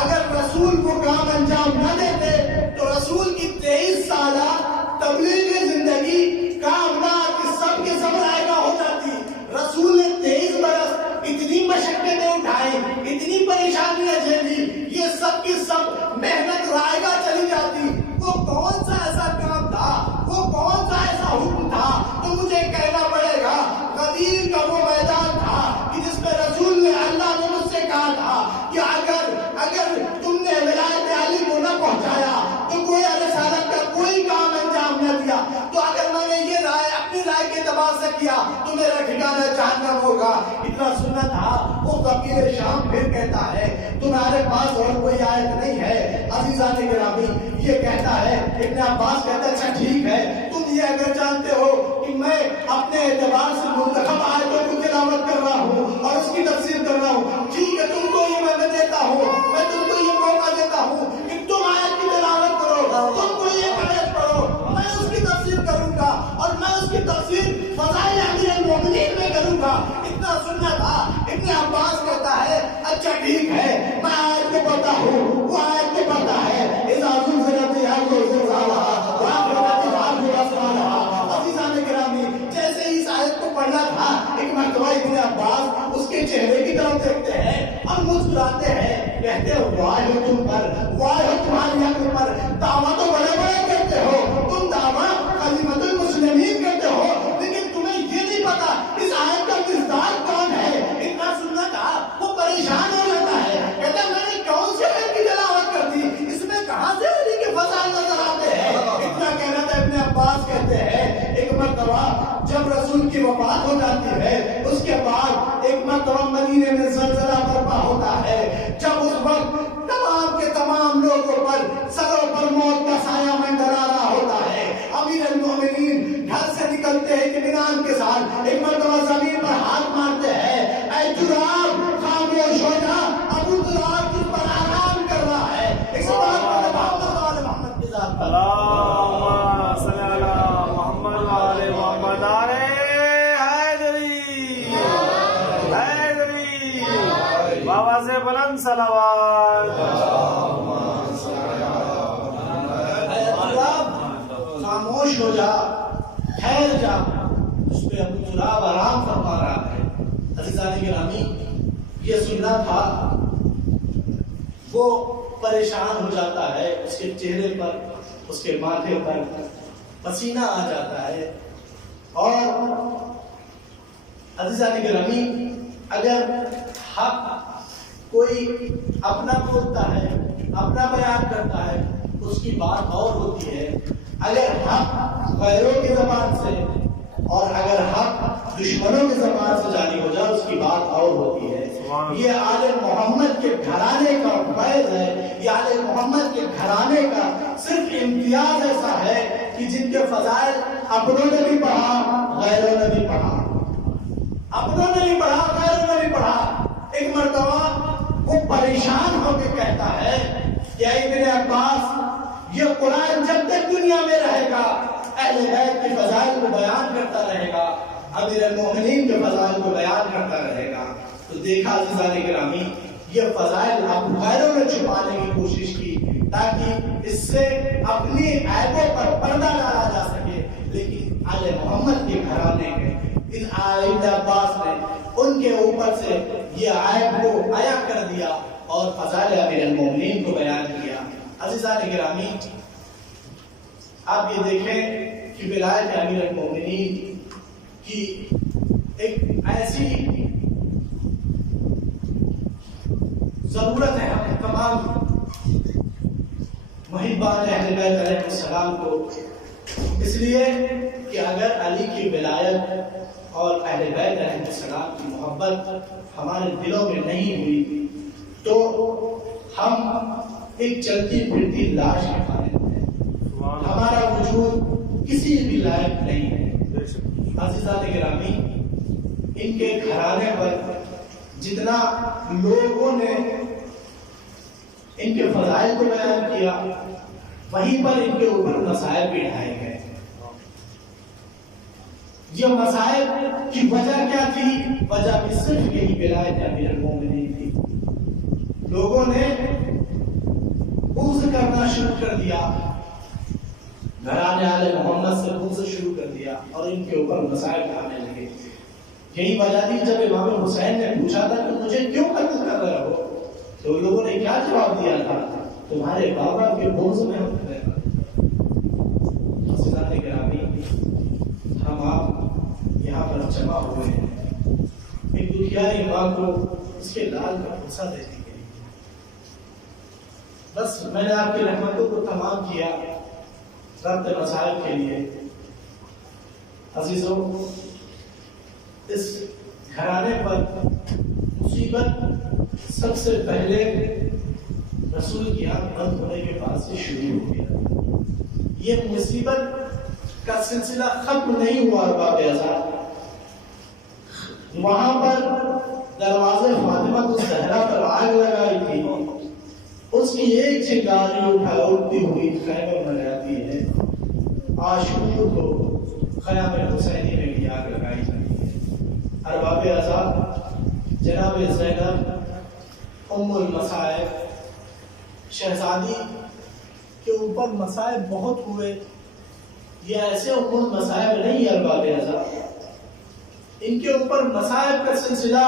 اگر رسول کو کام انجام نہ دیتے تو رسول کی 23 سالہ کیا تو میرا ٹھکانہ جہنم ہوگا۔ اتنا سننا تھا، وہ فقیر شام پھر کہتا ہے تمہارے پاس اور کوئی آیت نہیں ہے؟ عزیزان گرامی یہ کہتا ہے، ابن عباس کہتا ہے اچھا ٹھیک ہے، تم یہ اگر جانتے ہو کہ میں اپنے اعتبار سے منتخب آیتوں کی تلاوت کر رہا ہوں اور اس کی تفسیر کر رہا ہوں، ٹھیک ہے تم کو یہ میں دیتا ہوں، میں تم کو یہ موقع دیتا ہوں کہ تم آیت کی تلاوت کرو، تم کو یہ آیت پڑھو، میں اس کی تفسیر کروں گا اور میں اس کی تفسیر فضائل امیر المومنین میں کروں گا۔ اتنا سننا تھا، ابن عباس کہتا ہے اچھا ٹھیک ہے میں آیت کو پڑھتا ہوں، وہ آیت کو پڑھتا ہے اذا زلزلت الارض زلزالها واخرجت الارض اثقالها۔ عزیزان گرامی جیسے اس آیت کو پڑھنا تھا، ایک مرتبہ ابن عباس اس کے چہرے کی طرف دیکھتے ہیں اور مسکراتے ہیں، کہتے ہیں واہ تم پر، واہ تمہاری عقل پر، دعویٰ تو بڑے بڑے کرتے ہو، تم دعویٰ کلمۃ المسلمین کرتے ہو، لیکن تمہیں یہ نہیں پتا اس آیت کا مصداق کون ہے۔ اتنا سننا تھا، وہ پریشان ہو جاتا ہے، کہتا ہے میں نے کون سی آیت کی تلاوت کر دی، اس میں کہاں سے علی کے فضائل نظر آتے ہیں۔ اتنا کہنا تھا، ابن عباس کہتے ہیں ایک مرتبہ جب رسول کی وفات ہو جاتی ہے، اس کے بعد ایک مرتبہ مدینے میں زلزلہ برپا ہوتا ہے، جب اس وقت تمام کے تمام لوگوں پر سروں پر موت کا سایہ منڈرا رہا ہوتا ہے۔ امیر المومنین گھر سے نکلتے ہیں اطمینان کے ساتھ، ایک مرتبہ زمین پر ہاتھ مارتے ہیں، اے جراب خاموش ہو جا، ابو جراب جس پر آرام کر رہا ہے۔ اس بات پر محمد وآل محمد کی ذات پر اللہم صلی علی محمد وآل محمد۔ نعرہ حیدری، حیدری، بابا سے بلند صلوات۔ خاموش ہو جا، ٹھہر جا، اس پہ ابو جراب آرام فرما رہا ہے۔ عزیزان گرامی یہ سننا تھا، وہ پریشان ہو جاتا ہے، اس کے چہرے پر، اس کے ماتھے پر پسینہ آ جاتا ہے۔ اور عزیزان گرامی اگر حق کوئی اپنا بولتا ہے، اپنا بیان کرتا ہے، اس کی بات اور ہوتی ہے، اگر حق غیروں کی زبان سے اور اگر حق دشمنوں کی زبان سے جاری ہو جائے، اس کی بات اور ہوتی ہے۔ یہ آل محمد کے گھرانے کا فیض ہے، یہ آل محمد کے گھرانے کا صرف امتیاز ایسا ہے کہ جن کے فضائل اپنوں نے بھی پڑھا، غیروں نے بھی پڑھا، اپنوں نے بھی پڑھا، غیروں نے بھی پڑھا۔ ایک مرتبہ وہ پریشان ہو کے کہتا ہے کہ اے ابن عباس، یہ قرآن جب تک دنیا میں رہے گا اہل بیت کے فضائل کو بیان کرتا رہے گا، امیر المومنین کے فضائل کو بیان کرتا رہے گا۔ تو دیکھا عزیزان گرامی یہ فضائل اب غیروں نے چھپانے کی کوشش کی تاکہ اس سے اپنی عیبوں پر پردہ ڈالا جا سکے، لیکن آل محمد کے گھرانے کے اس ابن عباس نے ان کے اوپر سے یہ عیب کو عیا کر دیا اور فضائل امیر المومنین کو بیان کیا۔ عزیزان گرامی آپ یہ دیکھیں کہ ولایت امیر المومنین کی ایک ایسی ضرورت ہے ہم تمام محبان اہل بیت علیہ السلام کو، اس لیے کہ اگر علی کی ولایت اور اہل بیت علیہ السلام کی محبت ہمارے دلوں میں نہیں ہوئی تو ہم ایک چلتی پھرتی لاش کے مانند ہیں، ہمارا وجود کسی بھی لائق نہیں ہے۔ عزیزان گرامی ان کے گھرانے پر جتنا لوگوں نے ان کے فضائل کو بیان کیا، وہیں پر ان کے اوپر مسائل بھی اٹھائے گئے۔ یہ مسائل کی وجہ کیا تھی؟ وجہ بھی صرف یہی ولایت امیر المومنین تھی۔ لوگوں نے بغض کرنا شروع کر دیا، گھرانے آل محمد سے بغض شروع کر دیا اور ان کے اوپر مسائل اٹھانے لگے۔ یہی وجہ تھی جب امام حسین نے پوچھا تھا کہ مجھے کیوں قتل کر رہے ہو، تو لوگوں نے کیا جواب دیا تھا؟ تمہارے بابا کے بغض میں ہم کھڑے ہیں۔ عزیزان گرامی ہم آپ یہاں پر جمع ہوئے ہیں ایک دکھیاری ماں کو اس کے لال کا غصہ دینے کے لیے۔ بس میں نے آپ کی رحمتوں کو تمام کیا ربط مسائل کے لیے۔ عزیزوں اس گھرانے پر مصیبت سب سے پہلے رسول کی آنکھ بند ہونے کے بعد سے شروع ہو گیا. یہ مصیبت کا سلسلہ ختم نہیں ہوا ارباب اعزاز. وہاں پر دروازے فاطمہ الزہرا پر آگ لگائی تھی. اس کی ایک چنگاری اٹھتی ہوئی خیمے میں جاتی ہے. عاشور کو خیام حسینی میں بھی آگ لگائی جاتی ہے. ارباب اعزاز جناب زینب ام المصائب شہزادی کے اوپر مصائب بہت ہوئے. یہ ایسے ام المصائب نہیں ارباب اعزاز. ان کے اوپر مصائب کا سلسلہ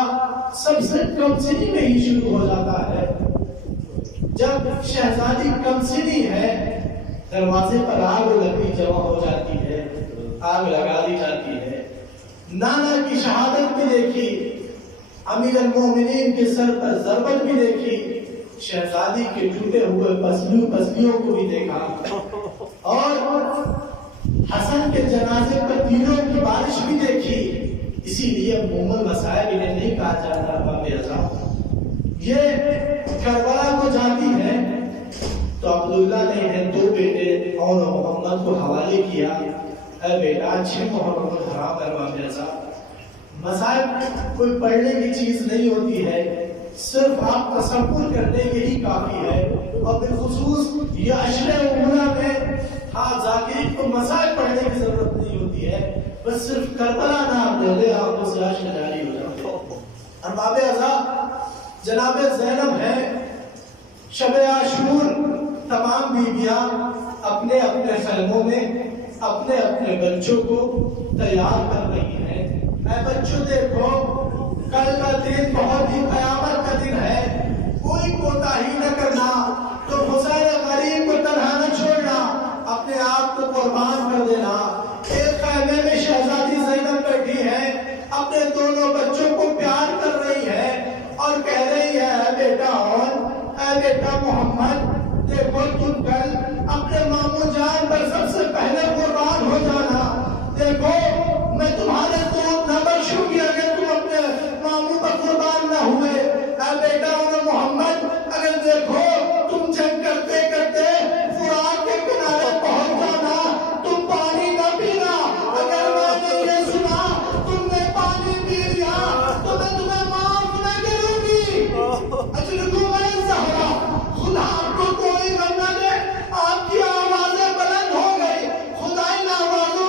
سب سے کم سنی میں ہی شروع ہو جاتا ہے. جب شہزادی کم سنی ہے دروازے پر آگ لکڑی جمع ہو جاتی ہے, آگ لگا دی جاتی ہے. نانا کی شہادت بھی دیکھی, امیر المومنین کے سر پر ضربت بھی دیکھی, شہزادی کے ٹوٹے ہوئے پسلیوں کو بھی دیکھا, اور حسن کے جنازے پر تیروں کی بارش بھی دیکھی. اسی لیے ام المصائب انہیں نہیں کہا جاتا ارباب اعزاز. یہ کربلا کو جاتی ہے تو عبداللہ نے انہیں 2 بیٹے اور محمد کو حوالے کیا. اے بیٹا 6 محرم الحرام ارباب اعزاز. مصائب کوئی پڑھنے کی چیز نہیں ہوتی ہے, صرف آپ تصور کرنے کے ہی کافی ہے. اور بالخصوص یہ عشرے اولا میں ذاکرین کو مصائب پڑھنے کی ضرورت نہیں ہوتی ہے, بس صرف کربلا نام دے دے آپ کو سیاش میں جاری ہو جاتے. ارباب اعزاز جناب زینب ہے. شب عاشور تمام بیویاں اپنے اپنے خیموں میں اپنے اپنے بچوں کو تیار کر رہی ہیں. اے بچوں دیکھو, کل کا دن بہت ہی قیامت کا دن ہے. کوئی کوتاہی نہ کرنا, تو حسین غریب کو تنہا نہ چھوڑنا, اپنے آپ کو قربان کر دینا. ایک خیمے میں شہزادی زینب بیٹھی ہے, اپنے دونوں بچوں کو پیار کر رہی ہے اور کہہ رہی ہے اے بیٹا اور اے بیٹا محمد, دیکھو تم کل اپنے ماموں جان پر سب سے پہلے قربان ہو جانا. دیکھو میں تمہارے دودھ نہ بخشوں گی اگر تم اپنے ماموں پر قربان نہ ہوئے. اے بیٹا اور محمد, اگر دیکھو تم جنگ کرتے کرتے فرات کے کنارے پہنچ جانا, تم پانی نہ پینا. اگر میں نے یہ سنا تم نے پانی پی لیا تو میں تمہیں معاف نہ کروں گی. اجلکم الزہرا, خدا آپ کو کوئی غم نہ دے. آپ کی آوازیں بلند ہو گئی, خدا ان آوازوں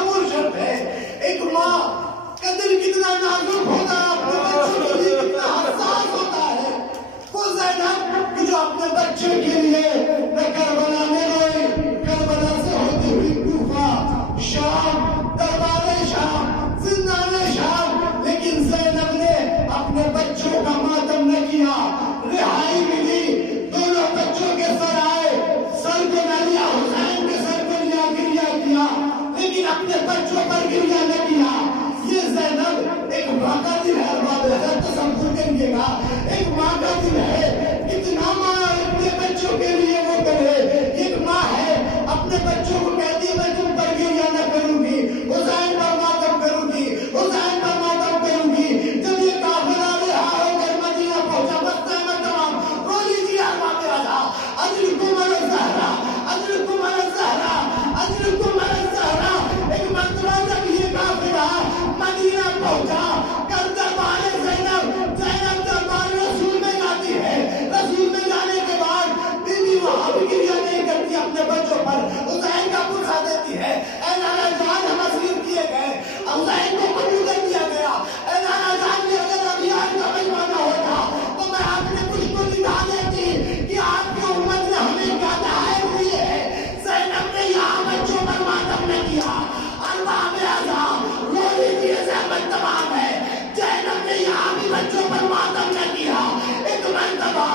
معمول شرط ہے. ایک ماں کا دل کتنا نازک ہوتا ہے، اپنے بچوں کے لیے کتنا حساس ہوتا ہے. وہ زینب کہ جو اپنے بچے کے لیے نہ کربلا میں روئی، کربلا سے ہوتی ہوئی کوفہ، شام، دربار شام، زندان شام، لیکن زینب نے اپنے بچوں کا ماتم نہ کیا. رہائی ملی، دونوں بچوں کے سر آئے، سر کو نہ لیا، حسین کے سر کو لیا، گریہ کیا، لیکن اپنے بچوں پر گریہ نہ کیا. یہ زینب ایک ماں کا دل ہے. تصور کریے گا، ایک ماں کا دل ہے، کتنا ماں اپنے بچوں کے لیے وہ کرے. ایک ماں ہے، اپنے بچوں کو کہتی ہے میں تم پر گریہ نہ کروں گی، حسین پر ماتم کروں گی، حسین پر ماتم کروں گی. جب یہ قافلہ رہا ہو کر مدینہ پہنچا، بستے میں تمام رو لیجیے ارباب رضا، اجرکم علی الزہرا، اجرکم علی الزہرا، اجرکم علی الزہرا. ایک مرتبہ جب یہ قافلہ مدینہ پہنچا کر دربار زینب، زینب دربار رسول میں جاتی ہے. رسول میں جانے کے بعد بی بی وہاں بھی گریہ نہیں کرتی اپنے بچوں پر، حسین کا پرسا دیتی ہے. اے نانا جان ہم اسیر کیے گئے، حسین کو قتل کر دیا گیا. اے نانا جان بھی اگر ابھی آج کا بچپنا ہوتا تو میں آپ نے کچھ کو دکھا دیتی کہ آپ کی امت نے ہمیں کیا تحائف دیے ہیں. زینب نے یہاں بچوں پر ماتم نہ کیا. ارباب اعظام رو لیجیے، زحمت تمام ہے. زینب نے یہاں بھی بچوں پر ماتم نہ کیا. ایک مرتبہ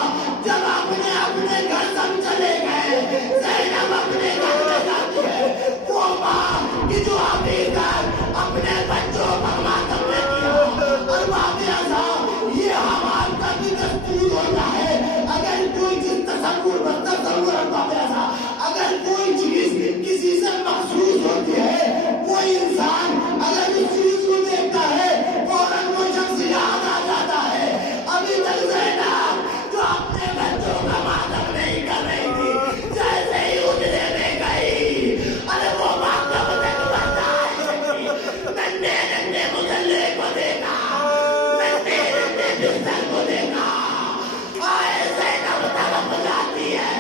جب اپنے گھر سب چلے گئے، زینب اپنے گھر میں جاتی ہے. وہ ماں کہ جو ابھی تک اپنے بچوں پر ماتم نہ کیا. ارباب اعظام یہ ہمارا کا بھی دستور ہوتا ہے. اگر کوئی چیز تصور ارباب اعظام، اگر کوئی چیز کسی سے مخصوص ہوتی ہے، کوئی انسان اگر اس چیز کو دیکھتا ہے فوراً وہ شخص یاد آ جاتا ہے. ابھی تک زینب جو اپنے بچوں کا ماتم نہیں کر رہی تھی، جیسے ہی اجلے میں گئی، ارے وہ ماں کب تک برداشت کی. ننھے ننھے مجلے کو دیکھا، ننھے ننھے بستر کو دیکھا. آئے زینب تڑپ جاتی ہے،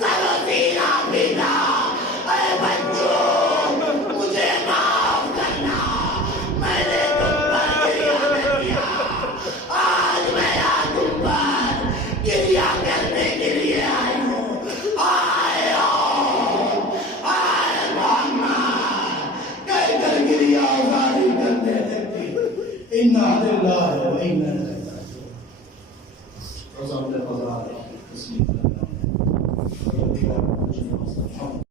سر و سینہ پیٹا. اے بچوں مجھے معاف کرنا، میں نے تم پر گریہ نہ کیا. آج میں تم پر گریہ کرنے کے لیے آئی ہوں. آئے محمد کہہ کر گریہ آزاری کرنے لگتی. انا للہ و انا الیہ راجعون.